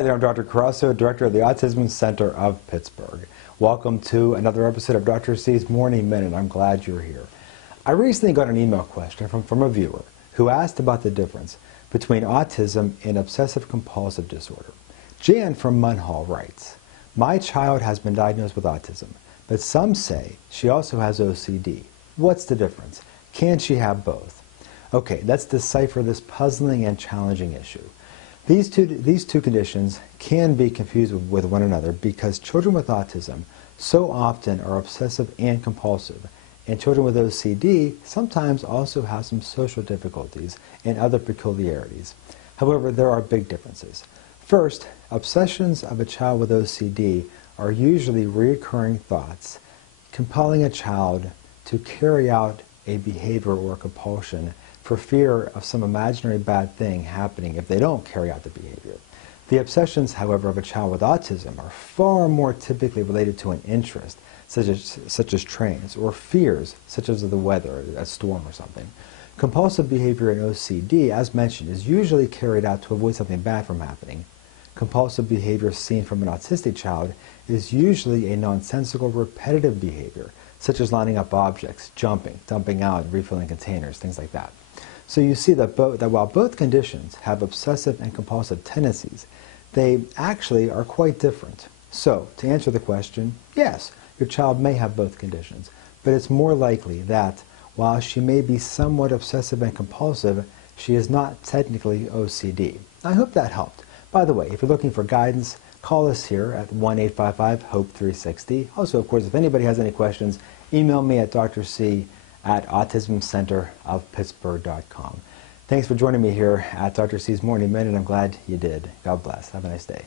Hi there, I'm Dr. Carasso, Director of the Autism Center of Pittsburgh. Welcome to another episode of Dr. C's Morning Minute. I'm glad you're here. I recently got an email question from a viewer who asked about the difference between autism and obsessive-compulsive disorder. Jan from Munhall writes, "My child has been diagnosed with autism, but some say she also has OCD. What's the difference? Can she have both?" Okay, let's decipher this puzzling and challenging issue. These two conditions can be confused with one another because children with autism so often are obsessive and compulsive, and children with OCD sometimes also have some social difficulties and other peculiarities. However, there are big differences. First, obsessions of a child with OCD are usually recurring thoughts compelling a child to carry out a behavior or compulsion for fear of some imaginary bad thing happening if they don't carry out the behavior. The obsessions, however, of a child with autism are far more typically related to an interest, such as trains, or fears, such as the weather, a storm or something. Compulsive behavior in OCD, as mentioned, is usually carried out to avoid something bad from happening. Compulsive behavior seen from an autistic child is usually a nonsensical, repetitive behavior, such as lining up objects, jumping, dumping out, refilling containers, things like that. So you see that while both conditions have obsessive and compulsive tendencies, they actually are quite different. So, to answer the question, yes, your child may have both conditions, but it's more likely that while she may be somewhat obsessive and compulsive, she is not technically OCD. I hope that helped. By the way, if you're looking for guidance, call us here at 1-855-HOPE-360. Also, of course, if anybody has any questions, email me at drc@autismcenterofpittsburgh.com. Thanks for joining me here at Dr. C's Morning Minute. I'm glad you did. God bless. Have a nice day.